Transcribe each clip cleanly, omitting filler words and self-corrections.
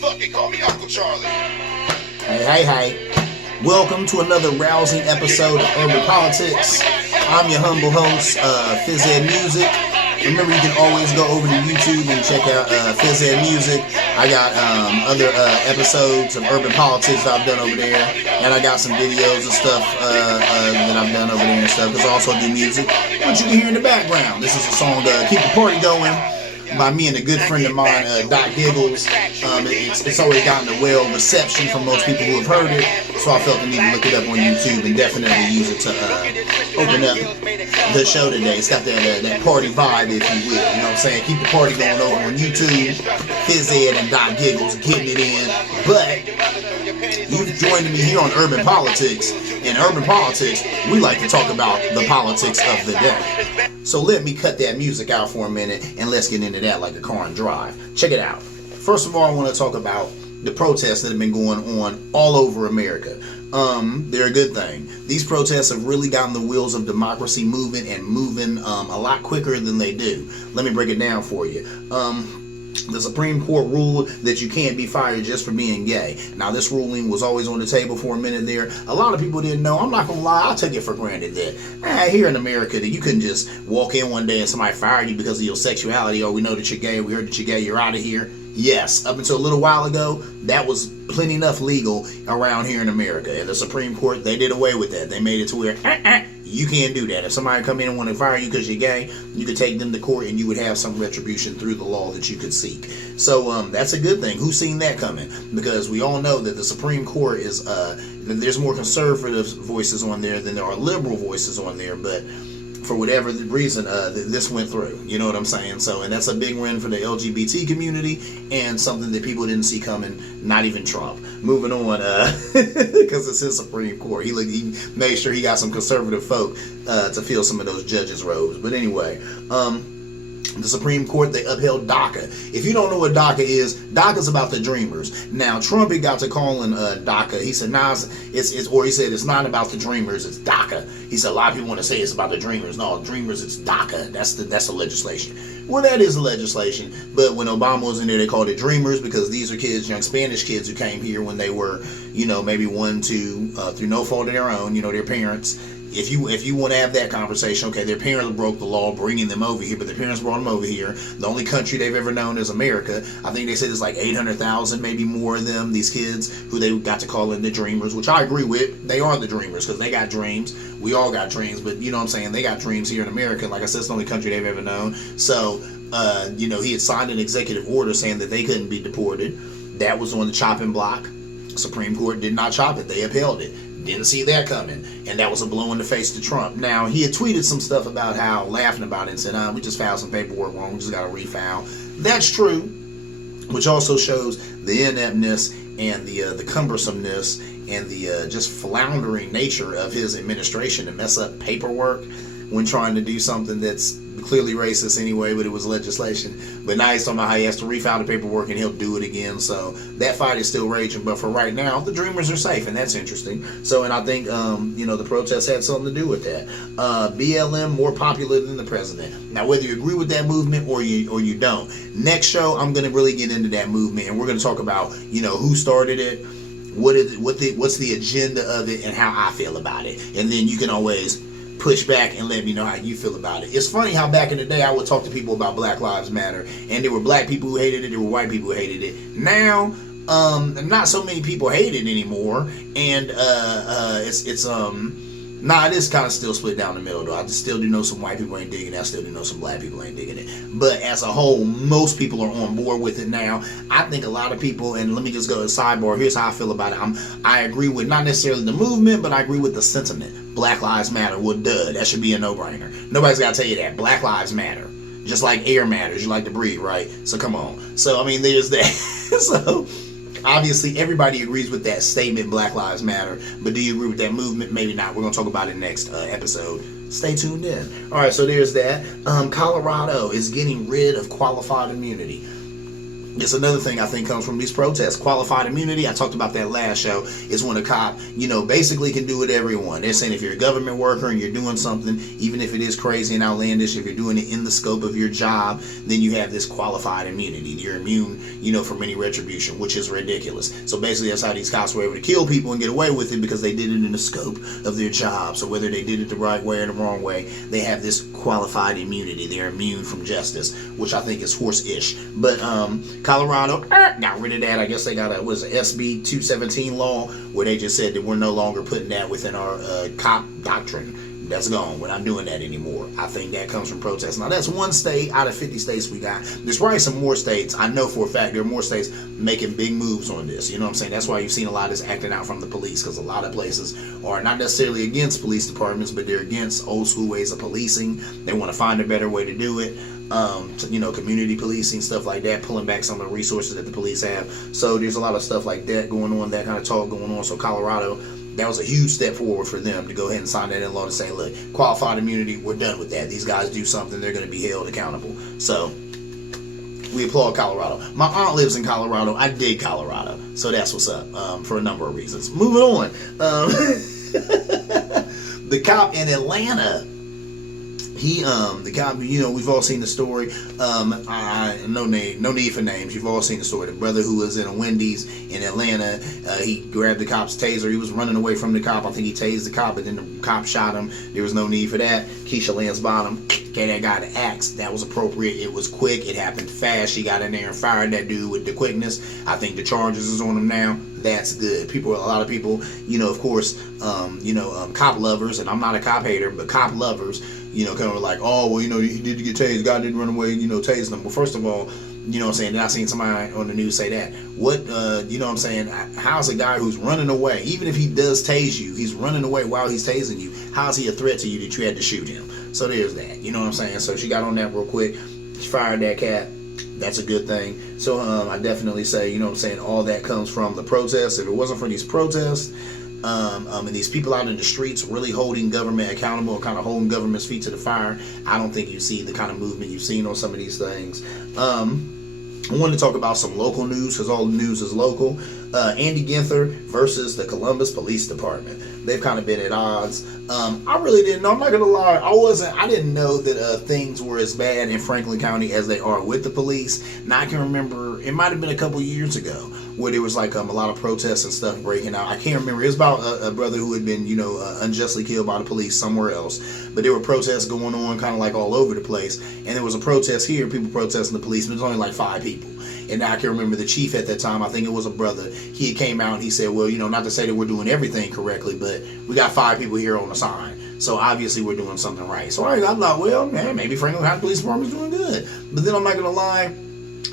Call me Uncle Charlie. Hey. Welcome to another rousing episode of Urban Politics. I'm your humble host, Phys Ed Music. Remember, you can always go over to YouTube and check out Phys Ed Music. I got other episodes of Urban Politics that I've done over there. And I got some videos and stuff that I've done over there and stuff. Because I also do music, which you can hear in the background. This is a song, Keep the Party Going, by me and a good friend of mine, Doc Giggles. It's always gotten a well reception from most people who have heard it, so I felt the need to look it up on YouTube and definitely use it to open up the show today. It's got that party vibe, if you will. You know what I'm saying? Keep the party going over on YouTube. Phys Ed and Doc Giggles getting it in. But you've joined me here on Urban Politics. In Urban Politics, we like to talk about the politics of the day. So let me cut that music out for a minute and let's get into that like a car and drive. Check it out. First of all, I want to talk about the protests that have been going on all over America. They're a good thing. These protests have really gotten the wheels of democracy moving and moving a lot quicker than they do. Let me break it down for you. The Supreme Court ruled that you can't be fired just for being gay. Now, this ruling was always on the table for a minute there. A lot of people didn't know. I'm not going to lie. I took it for granted that here in America that you couldn't just walk in one day and somebody fired you because of your sexuality. Or we know that you're gay. We heard that you're gay. You're out of here. Yes, up until a little while ago, that was plenty enough legal around here in America. And the Supreme Court, they did away with that. They made it to where you can't do that. If somebody come in and want to fire you because you're gay, you could take them to court and you would have some retribution through the law that you could seek. So that's a good thing. Who's seen that coming? Because we all know that the Supreme Court is, there's more conservative voices on there than there are liberal voices on there, but for whatever reason, this went through. You know what I'm saying? So, and that's a big win for the LGBT community and something that people didn't see coming, not even Trump. Moving on, because it's his Supreme Court. He made sure he got some conservative folk to fill some of those judges' robes. But anyway, the Supreme Court, they upheld DACA. If you don't know what DACA is, DACA's about the Dreamers. Now, Trump, he got to calling DACA. He said, nah, it's not about the Dreamers, it's DACA. He said, a lot of people want to say it's about the Dreamers. No, Dreamers, it's DACA. That's the legislation. Well, that is the legislation. But when Obama was in there, they called it Dreamers because these are kids, young Spanish kids who came here when they were, maybe 1, 2, through no fault of their own, their parents. If you want to have that conversation, okay, their parents broke the law bringing them over here, but their parents brought them over here. The only country they've ever known is America. I think they said it's like 800,000, maybe more of them, these kids who they got to call in the Dreamers, which I agree with. They are the Dreamers because they got dreams. We all got dreams, but you know what I'm saying? They got dreams here in America. Like I said, it's the only country they've ever known. So, he had signed an executive order saying that they couldn't be deported. That was on the chopping block. Supreme Court did not chop it. They upheld it. Didn't see that coming. And that was a blow in the face to Trump. Now, he had tweeted some stuff about how, laughing about it, and said, we just filed some paperwork wrong. We just got to refile. That's true, which also shows the ineptness and the cumbersomeness and the just floundering nature of his administration to mess up paperwork when trying to do something that's clearly racist anyway, but it was legislation. But now he's talking about how he has to refile the paperwork and he'll do it again. So that fight is still raging. But for right now, the Dreamers are safe, and that's interesting. So, and I think, the protests had something to do with that. BLM more popular than the president. Now, whether you agree with that movement or you don't, next show I'm going to really get into that movement, and we're going to talk about, who started it, what's the agenda of it, and how I feel about it. And then you can always push back and let me know how you feel about it. It's funny how back in the day I would talk to people about Black Lives Matter, and there were black people who hated it, there were white people who hated it. Now, not so many people hate it anymore, and it is kind of still split down the middle though. I still do know some white people ain't digging it. I still do know some black people ain't digging it. But as a whole, most people are on board with it now. I think a lot of people, and let me just go to sidebar, here's how I feel about it. I agree with not necessarily the movement, but I agree with the sentiment. Black Lives Matter. Well, duh, that should be a no-brainer. Nobody's got to tell you that. Black Lives Matter. Just like air matters. You like to breathe, right? So come on. So, there's that. So, obviously, everybody agrees with that statement, Black Lives Matter. But do you agree with that movement? Maybe not. We're going to talk about it next episode. Stay tuned in. All right, so there's that. Colorado is getting rid of qualified immunity. It's another thing I think comes from these protests. Qualified immunity, I talked about that last show, is when a cop, basically can do whatever you want. They're saying if you're a government worker and you're doing something, even if it is crazy and outlandish, if you're doing it in the scope of your job, then you have this qualified immunity. You're immune, from any retribution, which is ridiculous. So basically that's how these cops were able to kill people and get away with it, because they did it in the scope of their job. So whether they did it the right way or the wrong way, they have this qualified immunity. They're immune from justice, which I think is horse-ish. But Colorado got rid of that. I guess they got a SB 217 law where they just said that we're no longer putting that within our cop doctrine. That's gone. We're not doing that anymore. I think that comes from protests. Now, that's one state out of 50 states we got. There's probably some more states. I know for a fact there are more states making big moves on this. You know what I'm saying? That's why you've seen a lot of this acting out from the police, because a lot of places are not necessarily against police departments, but they're against old school ways of policing. They want to find a better way to do it. Community policing, stuff like that, pulling back some of the resources that the police have. So there's a lot of stuff like that going on, that kind of talk going on. So Colorado, that was a huge step forward for them to go ahead and sign that in law to say, look, qualified immunity, we're done with that. These guys do something, they're going to be held accountable. So we applaud Colorado. My aunt lives in Colorado. I dig Colorado. So that's what's up, for a number of reasons. Moving on. The cop in Atlanta, the cop, we've all seen the story. No need for names. You've all seen the story. The brother who was in a Wendy's in Atlanta, he grabbed the cop's taser. He was running away from the cop. I think he tased the cop, but then the cop shot him. There was no need for that. Keisha Lance Bottom gave that guy the axe. That was appropriate. It was quick. It happened fast. She got in there and fired that dude with the quickness. I think the charges is on him now. That's good. A lot of people, of course, cop lovers, and I'm not a cop hater, but cop lovers, kind of like, oh, well, he did get tased. God didn't run away, tased him. Well, first of all, what I'm saying? I seen somebody on the news say that. What, what I'm saying? How's a guy who's running away, even if he does tase you, he's running away while he's tasing you, how's he a threat to you that you had to shoot him? So there's that. You know what I'm saying? So she got on that real quick. She fired that cat. That's a good thing. So I definitely say, all that comes from the protests. If it wasn't for these protests, and these people out in the streets really holding government accountable and kind of holding government's feet to the fire, I don't think you see the kind of movement you've seen on some of these things. I wanted to talk about some local news, because all the news is local. Andy Ginther versus the Columbus Police Department. They've kind of been at odds. I really didn't know. I'm not going to lie. I didn't know that things were as bad in Franklin County as they are with the police. Now, I can remember, it might have been a couple years ago, where there was like a lot of protests and stuff breaking out. I can't remember. It was about a brother who had been, unjustly killed by the police somewhere else. But there were protests going on kind of like all over the place. And there was a protest here, people protesting the police, but it was only like 5 people. And I can remember the chief at that time, I think it was a brother, he came out and he said, well, not to say that we're doing everything correctly, but we got 5 people here on the sign. So obviously we're doing something right. So I thought, well, man, maybe Franklin County Police Department's doing good. But then I'm not going to lie,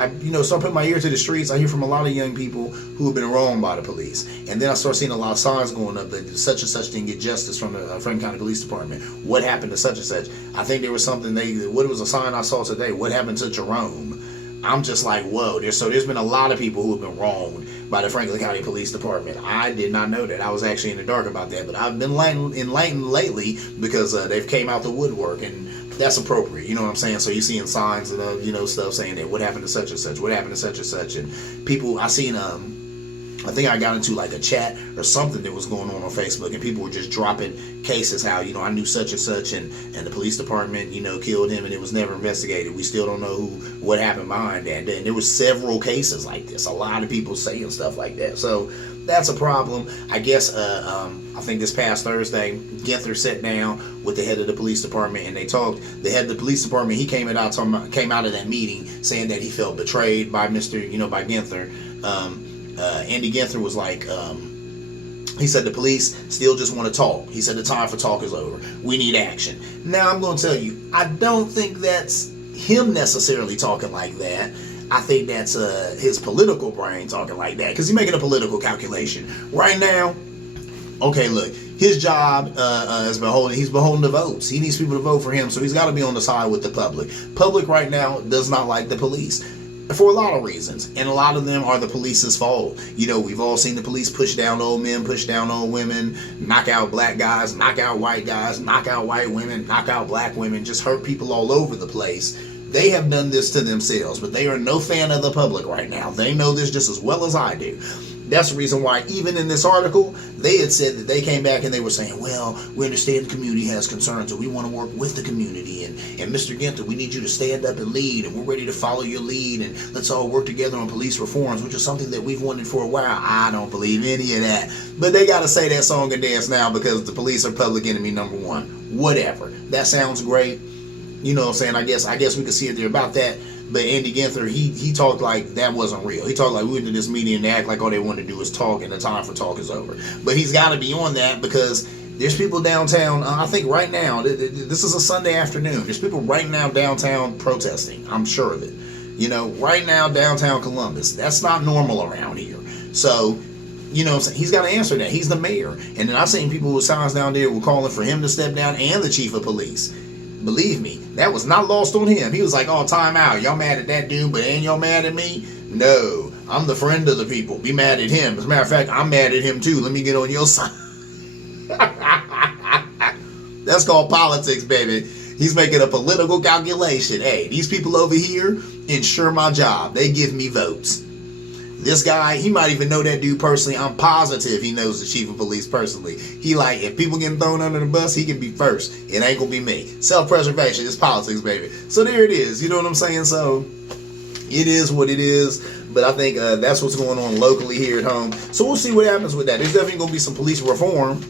I start putting my ear to the streets. I hear from a lot of young people who have been wronged by the police. And then I start seeing a lot of signs going up that such and such didn't get justice from the Franklin County Police Department. What happened to such and such? I think there was something, what was a sign I saw today? What happened to Jerome? I'm just like, whoa. There's been a lot of people who have been wronged by the Franklin County Police Department. I did not know that. I was actually in the dark about that. But I've been enlightened lately, because they've came out the woodwork, and that's appropriate. You know what I'm saying? So you're seeing signs and stuff saying that what happened to such and such, what happened to such and such, and people. I seen I think I got into like a chat or something that was going on Facebook, and people were just dropping cases how, I knew such and such, and the police department, killed him, and it was never investigated. We still don't know what happened behind that. And there was several cases like this. A lot of people saying stuff like that. So that's a problem. I guess, I think this past Thursday, Ginther sat down with the head of the police department, and they talked. The head of the police department, he came out of that meeting saying that he felt betrayed by by Ginther. Andy Ginther was like, he said the police still just want to talk. He said the time for talk is over. We need action. Now, I'm going to tell you, I don't think that's him necessarily talking like that. I think that's his political brain talking like that, because he's making a political calculation. Right now, okay, look, his job he's beholden to votes. He needs people to vote for him, so he's got to be on the side with the public. Public right now does not like the police, for a lot of reasons, and a lot of them are the police's fault. We've all seen the police push down old men, push down old women, knock out black guys, knock out white guys, knock out white women, knock out black women, just hurt people all over the place. They have done this to themselves, but they are no fan of the public right now. They know this just as well as I do. That's the reason why, even in this article, they had said that they came back and they were saying, well, we understand the community has concerns and we want to work with the community. And Mr. Ginther, we need you to stand up and lead, and we're ready to follow your lead, and let's all work together on police reforms, which is something that we've wanted for a while. I don't believe any of that. But they got to say that song and dance now because the police are public enemy number one. Whatever. That sounds great. You know what I'm saying? I guess we can see it there about that. But Andy Ginther, he talked like that wasn't real. He talked like we went to this meeting and they act like all they wanted to do is talk and the time for talk is over. But he's got to be on that because there's people downtown, I think right now, this is a Sunday afternoon. There's people right now downtown protesting. I'm sure of it. You know, right now downtown Columbus. That's not normal around here. So, you know, he's got to answer that. He's the mayor. And then I've seen people with signs down there were calling for him to step down and the chief of police. Believe me, that was not lost on him. He was like, oh, time out. Y'all mad at that dude, but ain't y'all mad at me? No, I'm the friend of the people. Be mad at him. As a matter of fact, I'm mad at him too. Let me get on your side. That's called politics, baby. He's making a political calculation. Hey, these people over here ensure my job. They give me votes. This guy, he might even know that dude personally. I'm positive he knows the chief of police personally. He like, if people getting thrown under the bus, he can be first. It ain't gonna be me. Self-preservation is politics, baby. So there it is. You know what I'm saying? So it is what it is. But I think that's what's going on locally here at home. So we'll see what happens with that. There's definitely gonna be some police reform.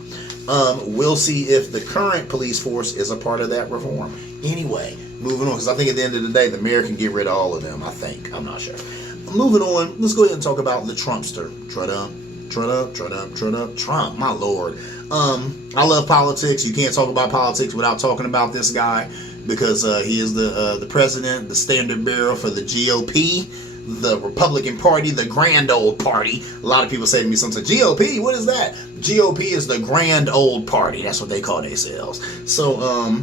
We'll see if the current police force is a part of that reform. Anyway, moving on, because I think at the end of the day, the mayor can get rid of all of them. I think. I'm not sure. Moving on, let's go ahead and talk about the Trumpster. Trump, my lord. I love politics. You can't talk about politics without talking about this guy because he is the president, the standard bearer for the GOP, the Republican Party, the grand old party. A lot of people say to me sometimes, GOP, what is that? GOP is the grand old party. That's what they call themselves. So,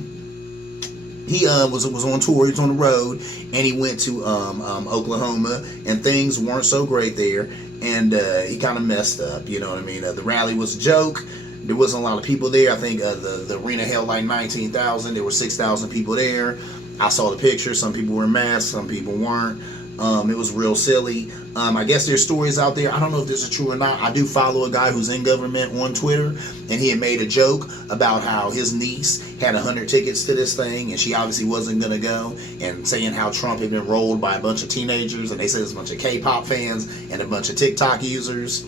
he was on tour. He was on the road, and he went to Oklahoma, and things weren't so great there, and he kind of messed up. You know what I mean? The rally was a joke. There wasn't a lot of people there. I think the arena held like 19,000. There were 6,000 people there. I saw the pictures. Some people were masked. Some people weren't. It was real silly. I guess there's stories out there. I don't know if this is true or not. I do follow a guy who's in government on Twitter, and he had made a joke about how his niece had 100 tickets to this thing, and she obviously wasn't going to go, and saying how Trump had been rolled by a bunch of teenagers, and they said it's a bunch of K-pop fans and a bunch of TikTok users.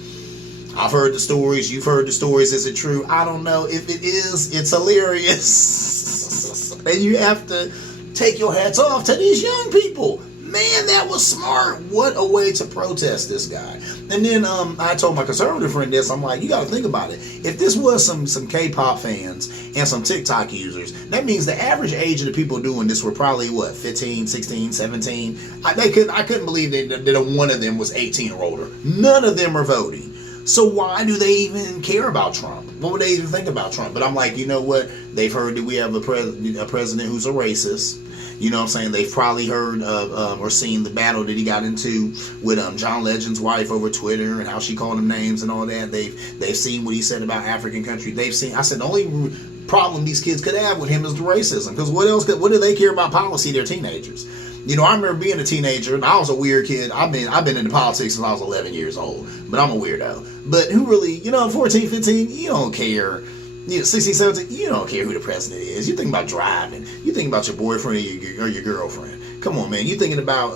I've heard the stories. You've heard the stories. Is it true? I don't know. If it is, it's hilarious. And you have to take your hats off to these young people. Man, that was smart. What a way to protest this guy. And then I told my conservative friend this. I'm like, you got to think about it. If this was some K-pop fans and some TikTok users, that means the average age of the people doing this were probably, 15, 16, 17? I couldn't believe that one of them was 18 or older. None of them are voting. So why do they even care about Trump? What would they even think about Trump? But I'm like, you know what? They've heard that we have a president who's a racist. You know what I'm saying? They've probably heard or seen the battle that he got into with John Legend's wife over Twitter and how she called him names and all that. They've seen what he said about African country. They've seen. I said the only problem these kids could have with him is the racism. Because what do they care about policy? They're teenagers. You know, I remember being a teenager and I was a weird kid. I've been into politics since I was 11 years old, but I'm a weirdo. But who really, 14, 15, you don't care. 16, 17, you don't care who the president is. You're thinking about driving. You're thinking about your boyfriend or your girlfriend. Come on, man. You're thinking about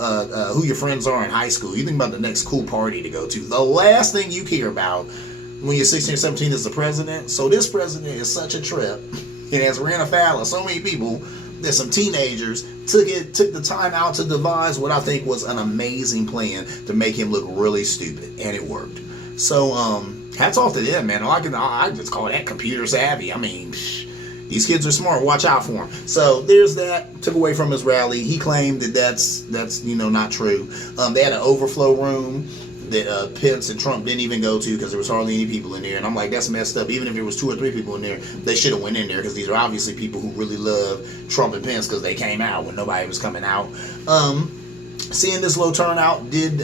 who your friends are in high school. You're thinking about the next cool party to go to. The last thing you care about when you're 16 or 17 is the president. So this president is such a trip. It has ran afoul of so many people that some teenagers took the time out to devise what I think was an amazing plan to make him look really stupid. And it worked. So, hats off to them, man. I just call that computer savvy. I mean, these kids are smart. Watch out for them. So there's that. Took away from his rally. He claimed that's not true. They had an overflow room that Pence and Trump didn't even go to because there was hardly any people in there. And I'm like, that's messed up. Even if there was 2 or 3 people in there, they should have went in there because these are obviously people who really love Trump and Pence because they came out when nobody was coming out. Seeing this low turnout did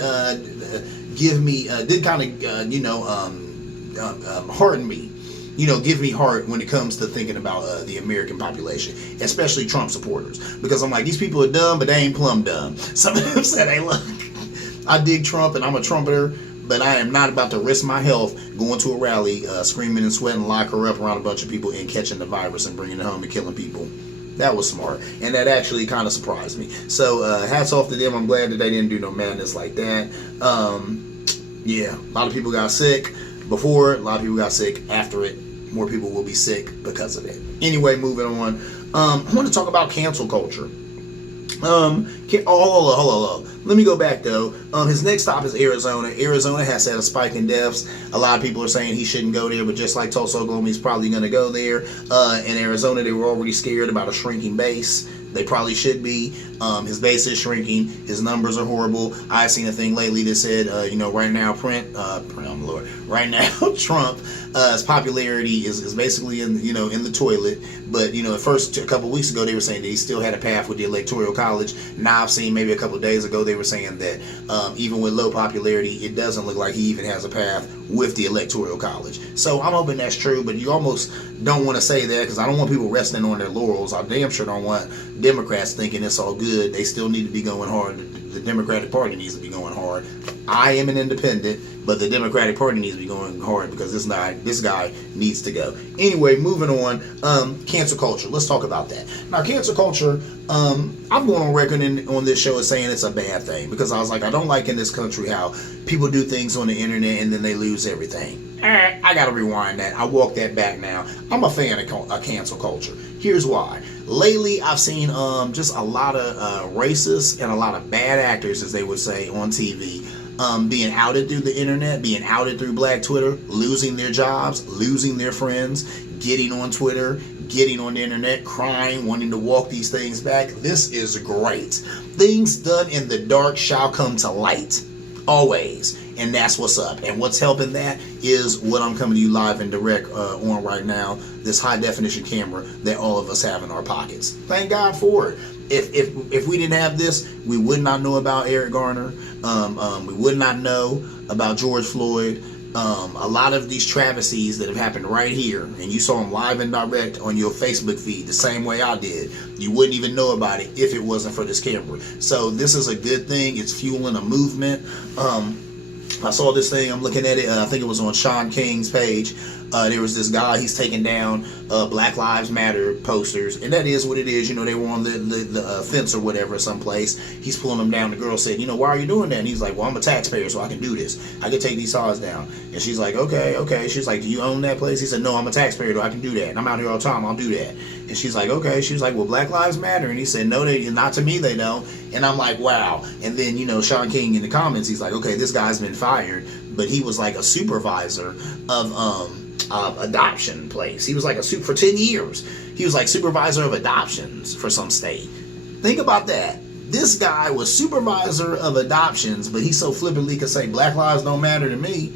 give me hearten me, give me heart when it comes to thinking about the American population, especially Trump supporters, because I'm like, these people are dumb, but they ain't plumb dumb. Some of them said, hey, look, I dig Trump and I'm a Trumpeter, but I am not about to risk my health going to a rally, screaming and sweating, lock her up around a bunch of people and catching the virus and bringing it home and killing people. That was smart, and that actually kind of surprised me. So hats off to them. I'm glad that they didn't do no madness like that. Yeah, a lot of people got sick before, a lot of people got sick after it. More people will be sick because of it. Anyway, moving on. I want to talk about cancel culture. Hold on. Let me go back though. His next stop is Arizona. Arizona has had a spike in deaths. A lot of people are saying he shouldn't go there, but just like Tulsa, Oklahoma, he's probably going to go there. In Arizona, they were already scared about a shrinking base. They probably should be. His base is shrinking. His numbers are horrible. I've seen a thing lately that said, right now, right now, Trump, his popularity is basically in the toilet. But at first, a couple weeks ago, they were saying that he still had a path with the Electoral College. Now I've seen maybe a couple of days ago they were saying that even with low popularity, it doesn't look like he even has a path with the Electoral College. So I'm hoping that's true, but you almost don't want to say that because I don't want people resting on their laurels. I damn sure don't want Democrats thinking it's all good. They still need to be going hard. The Democratic Party needs to be going hard. I am an independent, but the Democratic Party needs to be going hard because this guy needs to go. Anyway, moving on. Cancel culture. Let's talk about that. Now, cancel culture, I'm going on record on this show as saying it's a bad thing because I was like, I don't like in this country how people do things on the internet and then they lose everything. I gotta rewind that. I walk that back now. I'm a fan of cancel culture. Here's why. Lately, I've seen just a lot of racists and a lot of bad actors, as they would say, on TV. Being outed through the internet, being outed through Black Twitter, losing their jobs, losing their friends, getting on Twitter, getting on the internet, crying, wanting to walk these things back. This is great. Things done in the dark shall come to light. Always. And that's what's up. And what's helping that is what I'm coming to you live and direct on right now, this high definition camera that all of us have in our pockets. Thank God for it. If we didn't have this, we would not know about Eric Garner. We would not know about George Floyd. A lot of these travesties that have happened right here, and you saw them live and direct on your Facebook feed the same way I did, you wouldn't even know about it if it wasn't for this camera. So this is a good thing. It's fueling a movement. I saw this thing, I'm looking at it, I think it was on Sean King's page. There was this guy, he's taking down Black Lives Matter posters, and that is what it is. They were on the fence or whatever someplace. He's pulling them down. The girl said, why are you doing that? And he's like, well, I'm a taxpayer, so I can do this. I can take these signs down. And she's like, okay. She's like, do you own that place? He said, no, I'm a taxpayer, so I can do that. And I'm out here all the time, I'll do that. And she's like, okay. She's like, well, Black Lives Matter. And he said, no, not to me, they don't. And I'm like, wow. And then, Sean King in the comments, he's like, okay, this guy's been fired, but he was like a supervisor of adoption place. He was like for 10 years. He was like supervisor of adoptions for some state. Think about that. This guy was supervisor of adoptions, but he so flippantly could say Black lives don't matter to me.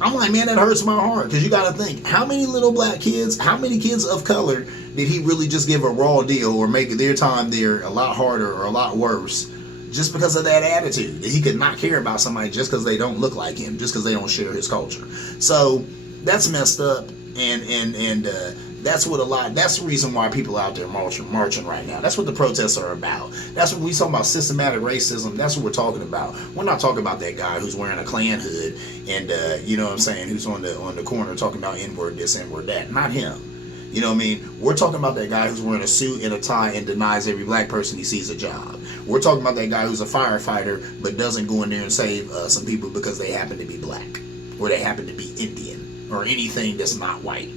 I'm like, man, that hurts my heart because you got to think, how many little black kids, how many kids of color did he really just give a raw deal or make their time there a lot harder or a lot worse just because of that attitude that he could not care about somebody just because they don't look like him, just because they don't share his culture. So that's messed up, and that's that's the reason why people out there marching right now. That's what the protests are about. That's what we talking about, systematic racism. That's what we're talking about. We're not talking about that guy who's wearing a Klan hood and who's on the corner talking about N-word this, N-word that. Not him. You know what I mean? We're talking about that guy who's wearing a suit and a tie and denies every black person he sees a job. We're talking about that guy who's a firefighter but doesn't go in there and save some people because they happen to be black or they happen to be Indian or anything that's not white.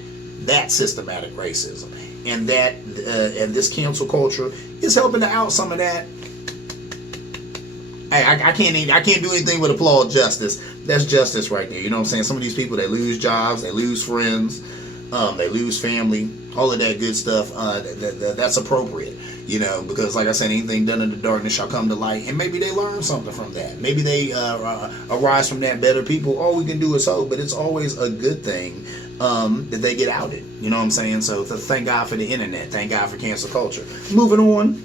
That's systematic racism, and and this cancel culture is helping to out some of that. Hey, I can't do anything but applaud justice. That's justice right there. You know what I'm saying? Some of these people, they lose jobs, they lose friends, they lose family, all of that good stuff. That's appropriate, because like I said, anything done in the darkness shall come to light, and maybe they learn something from that. Maybe they arise from that better people. All we can do is hope, but it's always a good thing that they get outed. You know what I'm saying? So thank God for the internet. Thank God for cancel culture. Moving on.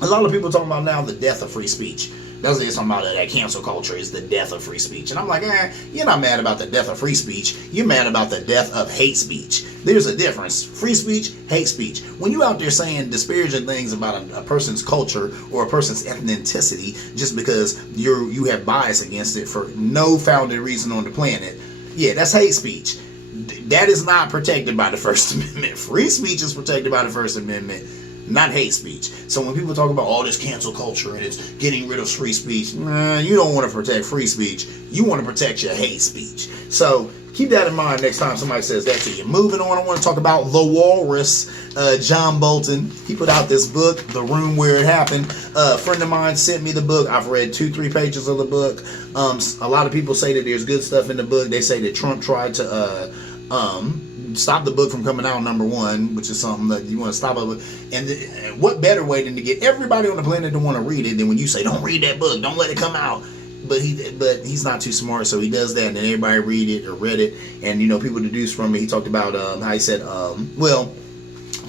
a lot of people talking about now the death of free speech. That's what they're talking about. That cancel culture is the death of free speech. And I'm like, you're not mad about the death of free speech. You're mad about the death of hate speech. There's a difference. Free speech, hate speech. When you out there saying disparaging things about a person's culture or a person's ethnicity just because you have bias against it for no founded reason on the planet, yeah, that's hate speech. That is not protected by the First Amendment. Free speech is protected by the First Amendment, not hate speech. So when people talk about all this cancel culture and it's getting rid of free speech, you don't want to protect free speech. You want to protect your hate speech. So keep that in mind next time somebody says that to you. Moving on, I want to talk about The Walrus. John Bolton, he put out this book, The Room Where It Happened. A friend of mine sent me the book. I've read 2-3 pages of the book. A lot of people say that there's good stuff in the book. They say that Trump tried to stop the book from coming out, number one, which is something that you want to stop it. And what better way than to get everybody on the planet to want to read it than when you say, don't read that book, don't let it come out. But he's not too smart, so he does that, and then everybody read it, and people deduce from it. He talked about how he said,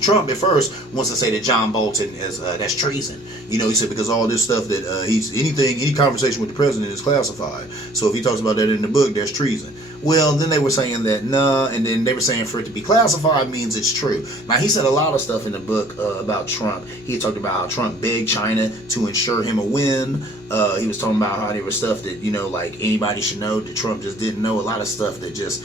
Trump at first wants to say that John Bolton is that's treason. He said because all this stuff that any conversation with the president is classified. So if he talks about that in the book, that's treason. Well, then they were saying that nah, and then they were saying for it to be classified means it's true. Now he said a lot of stuff in the book about Trump. He talked about how Trump begged China to ensure him a win. He was talking about how there was stuff that like anybody should know that Trump just didn't know. A lot of stuff that just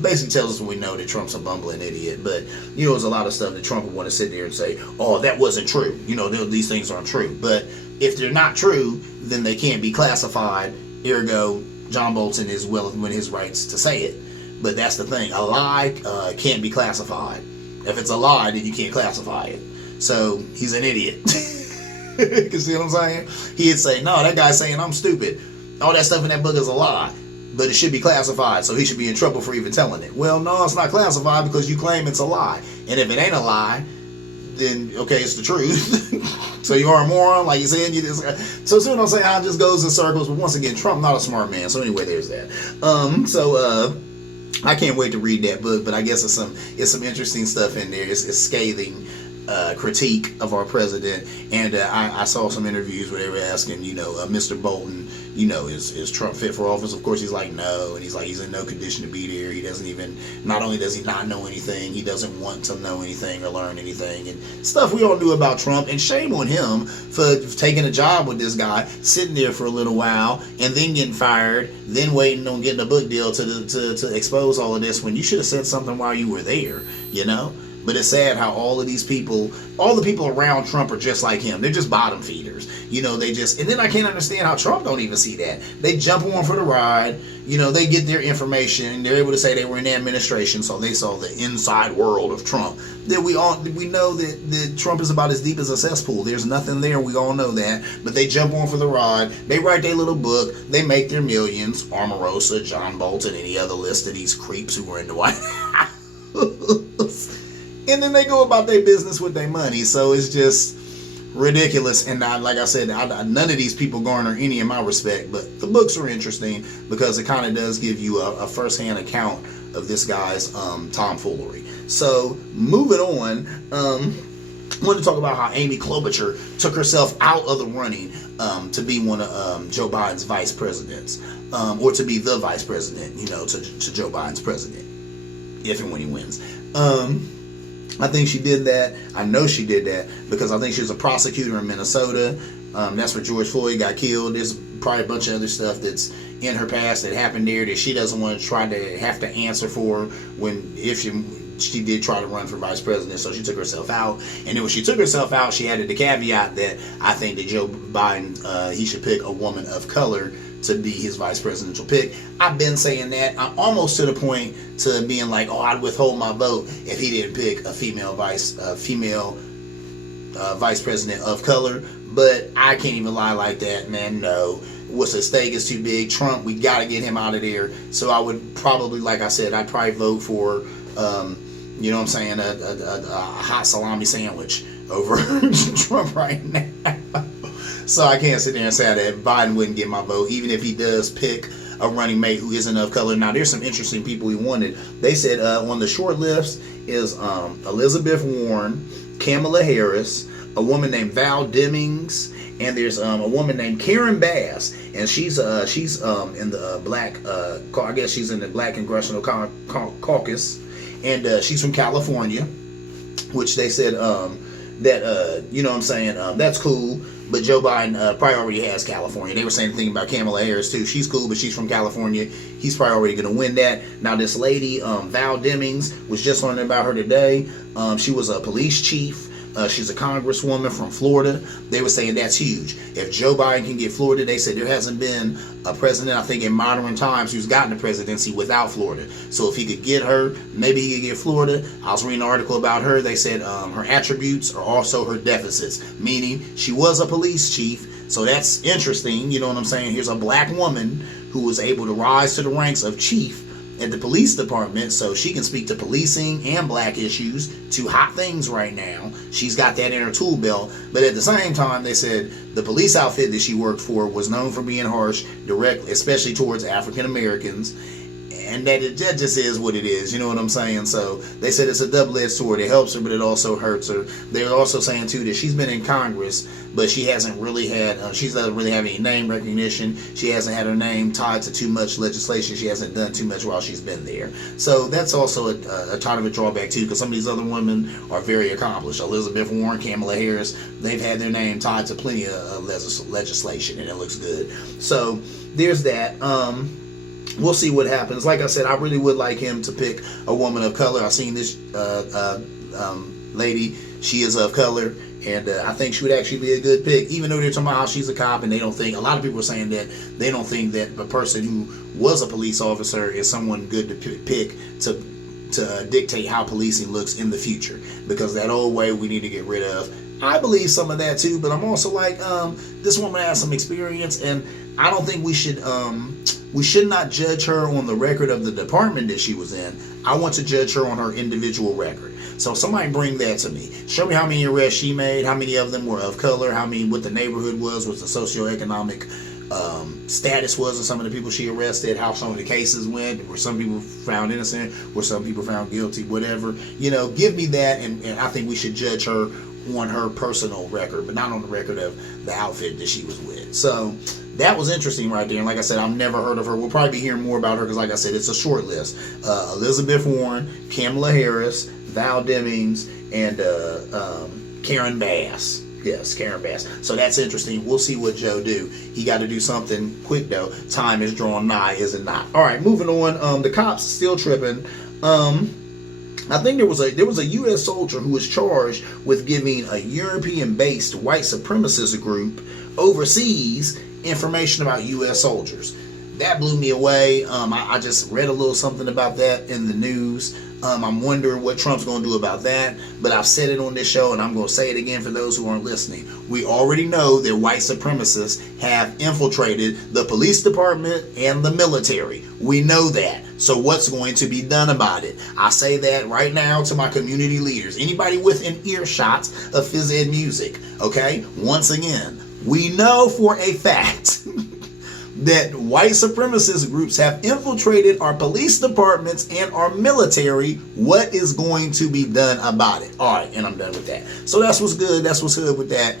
basically tells us we know that Trump's a bumbling idiot. But there's a lot of stuff that Trump would want to sit there and say, oh, that wasn't true. These things aren't true. But if they're not true, then they can't be classified. Ergo, John Bolton is well within his rights to say it. But that's the thing. A lie can't be classified. If it's a lie, then you can't classify it. So he's an idiot. You see what I'm saying? He'd say, no, that guy's saying I'm stupid. All that stuff in that book is a lie. But it should be classified, so he should be in trouble for even telling it. Well, no, it's not classified because you claim it's a lie. And if it ain't a lie, then, okay, it's the truth. So you are a moron, like you said. So see what I'm saying? How it just goes in circles. But once again, Trump, not a smart man. So anyway, there's that. I can't wait to read that book, but I guess it's some interesting stuff in there. It's scathing critique of our president, and I saw some interviews where they were asking, Mr. Bolton, is Trump fit for office? Of course, he's like, no, and he's like, he's in no condition to be there. He doesn't even, not only does he not know anything, he doesn't want to know anything or learn anything, and stuff we all knew about Trump, and shame on him for taking a job with this guy, sitting there for a little while, and then getting fired, then waiting on getting a book deal to expose all of this, when you should have said something while you were there, But it's sad how all the people around Trump are just like him. They're just bottom feeders. And then I can't understand how Trump don't even see that. They jump on for the ride. They get their information. They're able to say they were in the administration, so they saw the inside world of Trump. That we know that Trump is about as deep as a cesspool. There's nothing there. We all know that. But they jump on for the ride. They write their little book. They make their millions. Omarosa, John Bolton, any other list of these creeps who were in the White House. And then they go about their business with their money. So it's just ridiculous. And like I said, none of these people garner any of my respect. But the books are interesting because it kind of does give you a first-hand account of this guy's tomfoolery. So moving on, I want to talk about how Amy Klobuchar took herself out of the running to be one of Joe Biden's vice presidents. Or to be the vice president, to Joe Biden's president. If and when he wins. I think she did that. I know she did that because I think she was a prosecutor in Minnesota. That's where George Floyd got killed. There's probably a bunch of other stuff that's in her past that happened there that she doesn't want to try to have to answer for if she did try to run for vice president. So she took herself out. And then when she took herself out, she added the caveat that I think that Joe Biden, he should pick a woman of color to be his vice presidential pick. I've been saying that. I'm almost to the point to being like, I'd withhold my vote if he didn't pick a female vice president of color. But I can't even lie like that, man. No. What's at stake is too big. Trump, we got to get him out of there. So I would probably, like I said, I'd probably vote for, a hot salami sandwich over Trump right now. So I can't sit there and say that Biden wouldn't get my vote, even if he does pick a running mate who isn't of color. Now, there's some interesting people he wanted. They said on the short list is Elizabeth Warren, Kamala Harris, a woman named Val Demings, and there's a woman named Karen Bass, and she's in the black I guess she's in the Black Congressional Caucus, and she's from California, which they said that you know what I'm saying, that's cool. But Joe Biden probably already has California. They were saying the thing about Kamala Harris too. She's cool, but she's from California. He's probably already going to win that. Now this lady, Val Demings, was just learning about her today. She was a police chief. She's a congresswoman from Florida. They were saying that's huge. If Joe Biden can get Florida, they said there hasn't been a president, I think, in modern times who's gotten the presidency without Florida. So if he could get her, maybe he could get Florida. I was reading an article about her. They said her attributes are also her deficits, meaning she was a police chief. So that's interesting. You know what I'm saying? Here's a black woman who was able to rise to the ranks of chief at the police department, so she can speak to policing and black issues, two hot things right now. She's got that in her tool belt. But at the same time, they said the police outfit that she worked for was known for being harsh, directly, especially towards African Americans, and that just is what it is. You know what I'm saying? So they said it's a double-edged sword. It helps her, but it also hurts her. They're also saying too that she's been in Congress, but she hasn't really had, she doesn't really have any name recognition. She hasn't had her name tied to too much legislation. She hasn't done too much while she's been there. So that's also a kind of a drawback too, because some of these other women are very accomplished. Elizabeth Warren, Kamala Harris, they've had their name tied to plenty of legislation, and it looks good. So there's that. We'll see what happens. Like I said, I really would like him to pick a woman of color. I've seen this lady. She is of color, and I think she would actually be a good pick, even though they're talking about how she's a cop, and they don't think, a lot of people are saying that they don't think that a person who was a police officer is someone good to pick to dictate how policing looks in the future, because that old way we need to get rid of. I believe some of that too, but I'm also like, this woman has some experience, and I don't think we should not judge her on the record of the department that she was in. I want to judge her on her individual record. So somebody bring that to me. Show me how many arrests she made, how many of them were of color, what the neighborhood was, what the socioeconomic status was of some of the people she arrested, how some of the cases went, were some people found innocent, were some people found guilty, whatever. You know, give me that, and I think we should judge her on her personal record, but not on the record of the outfit that she was with. So that was interesting right there. And like I said, I've never heard of her. We'll probably be hearing more about her because, like I said, it's a short list. Elizabeth Warren, Kamala Harris, Val Demings, and Karen Bass. Yes, Karen Bass. So that's interesting. We'll see what Joe do. He got to do something quick though. Time is drawn nigh, is it not? All right, moving on. The cops still tripping. I think there was a U.S. soldier who was charged with giving a European-based white supremacist group overseas information about U.S. soldiers. That blew me away. I just read a little something about that in the news. I'm wondering what Trump's going to do about that. But I've said it on this show, and I'm going to say it again for those who aren't listening. We already know that white supremacists have infiltrated the police department and the military. We know that. So what's going to be done about it? I say that right now to my community leaders. Anybody within earshot of Phys Ed Music, okay? Once again, we know for a fact that white supremacist groups have infiltrated our police departments and our military. What is going to be done about it? All right, and I'm done with that. So that's what's good. That's what's good with that.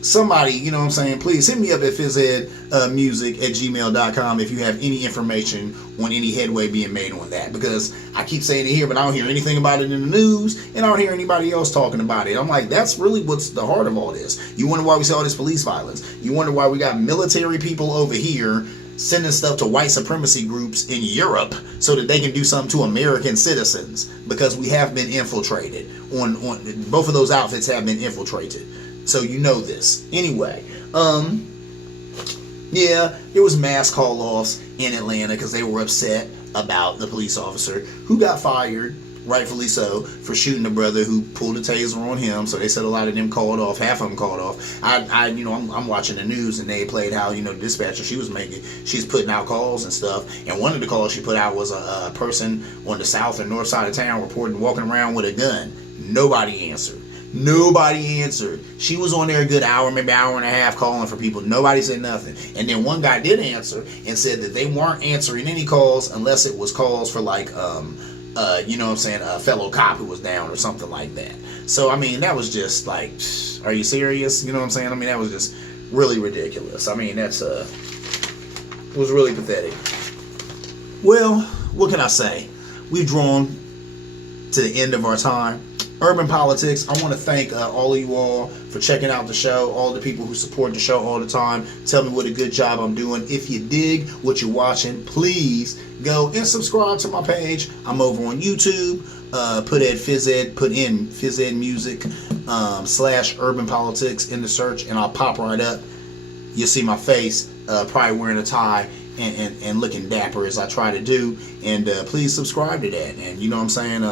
Somebody, you know what I'm saying, please hit me up at phys-ed-music@gmail.com if you have any information on any headway being made on that, because I keep saying it here, but I don't hear anything about it in the news, and I don't hear anybody else talking about it. I'm like, that's really what's the heart of all this. You wonder why we see all this police violence. You wonder why we got military people over here sending stuff to white supremacy groups in Europe so that they can do something to American citizens, because we have been infiltrated. On both of those outfits have been infiltrated. So you know this. Anyway, yeah, there was mass call-offs in Atlanta because they were upset about the police officer who got fired, rightfully so, for shooting a brother who pulled a taser on him. So they said a lot of them called off, half of them called off. I'm watching the news, and they played how, the dispatcher she's putting out calls and stuff. And one of the calls she put out was a person on the south or north side of town walking around with a gun. Nobody answered. She was on there a good hour, maybe hour and a half, calling for people. Nobody said nothing. And then one guy did answer and said that they weren't answering any calls unless it was calls for you know what I'm saying, a fellow cop who was down or something like that. So, I mean, that was just like, are you serious? You know what I'm saying? I mean, that was just really ridiculous. I mean, that's, it was really pathetic. Well, what can I say? We've drawn to the end of our time. Urban Politics, I want to thank all of you all for checking out the show, all the people who support the show all the time. Tell me what a good job I'm doing. If you dig what you're watching, please go and subscribe to my page. I'm over on YouTube. Put in Phys Ed Music / Urban Politics in the search, and I'll pop right up. You'll see my face, probably wearing a tie and looking dapper as I try to do. And please subscribe to that. And you know what I'm saying?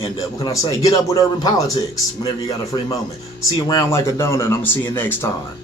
And what can I say? Get up with Urban Politics whenever you got a free moment. See you around like a donut, and I'm going to see you next time.